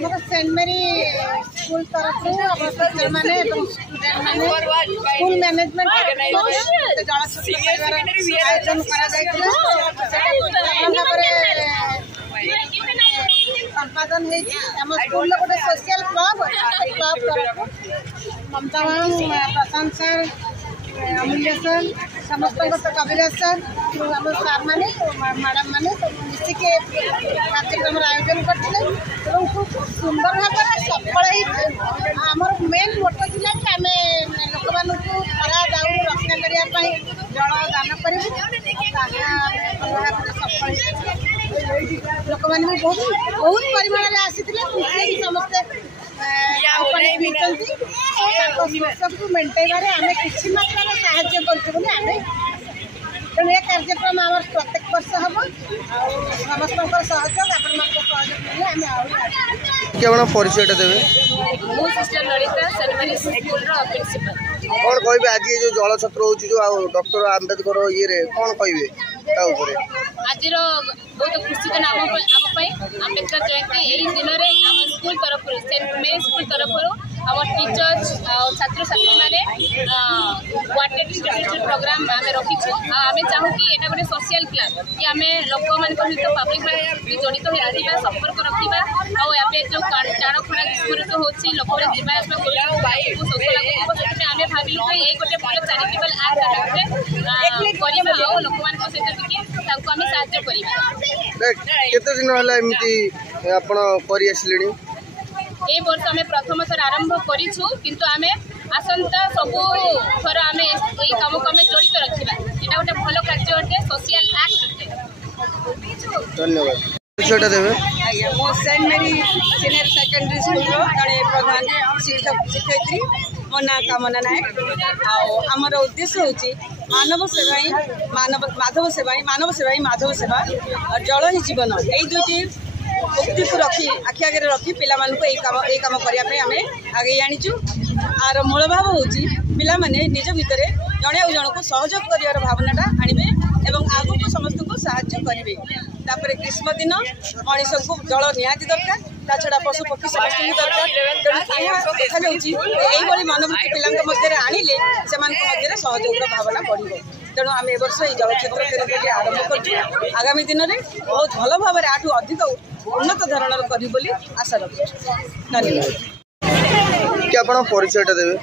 मोर Saint मेरी school तरफ teacher मैंने स्टूडेंट मैंने स्कूल मैनेजमेंट आयोजन संपादन स्कूल गोटे सोशल क्लब क्लब तरफ ममता मैम प्रशांत सर अमूल्य सर समस्त कविराज सर आम सार मैंने मैडम मैंने मिसिके कार्यक्रम आयोजन करते खूब सुंदर भाव सफल आमर मेन मोटो था कि आम लोक मानू खरा दाऊ रक्षा करने जल दान सफल लोक मैंने भी बहुत परिमाण आसी खुशी समस्ते सबको मेटाइबार आम कि मात्रा साहय करें तेणु यह कार्यक्रम आम प्रत्येक वर्ष हम समस्त सहयोग आप परिचय देवे सिस्टर ललिता सेंट मेरी स्कूल प्रिंसिपल कौन कहे आज जो जल छत्र हो डॉक्टर आम्बेडकर ये कौन कहे आज बहुत खुशी दिन आम आम्बेडकर जयंती यही दिन में आम स्कूल तरफ सेंट मेरी स्कूल तरफ आम टीचर्स छात्र छात्री मैंने वाटर डिस्ट्रीब्यूशन प्रोग्राम आम रखीचु आम चाहूँ कि यहाँ गोटे सोशल क्लब कि आम लोक मान सहित पब्लिक भी जड़ित हो संपर्क रखा आए जो टाण खड़ा ग्रीष्म ऋतु हो लोक मैंने शोष लगुव आम भाविलु ये गोटे भल चारिटेबल आक्ट करवा लोक मान सहित आम साहय केते दिन है एमती आपण करि आसिलेनी ए वर्ष आम प्रथम थर आरंभ करूँ किंतु आम आसंता सबू थर आम यही कम को जड़ित रखा यहाँ गोटे भल कार्य अटे सोशल एक्ट अटे। धन्यवाद देवे मो सेंट मेरी सीनियर सेकेंडरी स्कूल जड़े प्रधान शिक्षयित्री मो ना कामना नायक आमर उद्देश्य हूँ मानव सेवा ही माधव सेवा ही मानव सेवा ही माधव सेवा और जल ही जीवन यही दुईटी उक्ति को रखी आखि आगे रखी पिला यही कम करने आम आगे आनीचु आर मूल भाव हूँ पिला माने निज भितर जड़े आ जन को सहयोग कर भावनाटा आणवे एवं आगु को समस्त को साहाय्य करेंगे तापर ग्रीष्म दिन मनीष को जल निहाती दरकार ता छड़ा पशु पक्षी समस्त दरकार तेणु देखा यही मनोवृत्ति पिला आणिले से सहयोग भावना बढ़ तेणु आम ए वर्ष ये जलक्षेत्र केन्द्र आरंभ कर आगामी दिन में बहुत भल भाव आठू अधिक उन्नत धरण करी आशा रखी। धन्यवाद। क्या परिचय देवे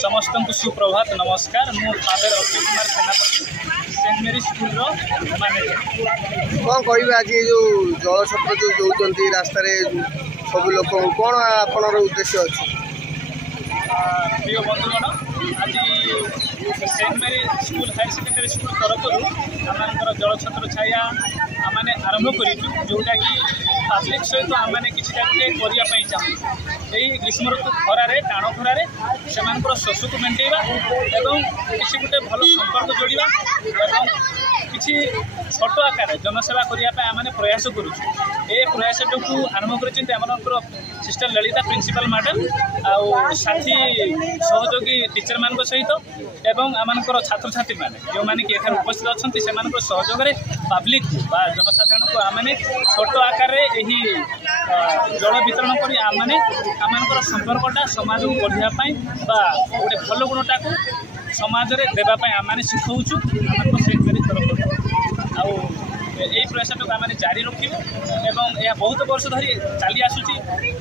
समस्त को सुप्रभात नमस्कार मो फादर अक्षय कुमार सेनापति सेंट मेरी स्कूल मैनेजर कौन कहे आज जो जल छत्र जो दौरान रास्ता सब लोक कौन आपनर उद्देश्य अच्छे प्रिय बंधुगण आज सेंट मेरी स्कूल हायर सेकेंडरी स्कूल तरफ आम जल छत्र छाया आम आरंभ करूँ जोटा कि पब्लिक सहित आम किसी गोटे चाहूँ यही ग्रीष्म ऋतु खरारे टाण खरारे से शोष को मेटेवा एवं किसी गोटे भल संपर्क जोड़ा एवं किसी छोट आकार जनसेवा करने आम प्रयास करुँ ए प्रयास को आरंभ कर सिस्टर ललिता प्रिंसिपल मैडम आ साथी सहयोगी टीचर मान सहित एवं आम छात्र छात्री मैंने जो मैंने कि एखाने उपस्थित अच्छा से सहयोग पब्लिक को जनसाधारण को आम छोट आकार जल वितरण कर आम संपर्कटा समाज को बढ़ापी गोटे भल गुणटा को समाज में देवाई आम शिखाऊँ आम सेंट मेरी तरफ आउ यही प्रयास आम जारी रखू एवं यह बहुत वर्ष धरी चली आसूँ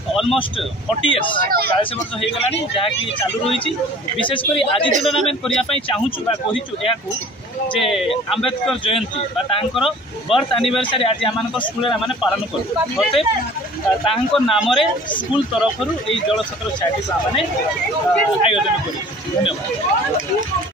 अलमोस्ट 40 years 40 वर्ष हो गला जहाँकि चालू रही विशेषकर आज दिन आम करने चाहूँ कहीचु या जे आम्बेडकर जयंती बर्थ एनिवर्सरी आज आम स्कूल आम पालन करूँ नाम स्कूल तरफ जल छत्र छाया आयोजन करूँ। धन्यवाद।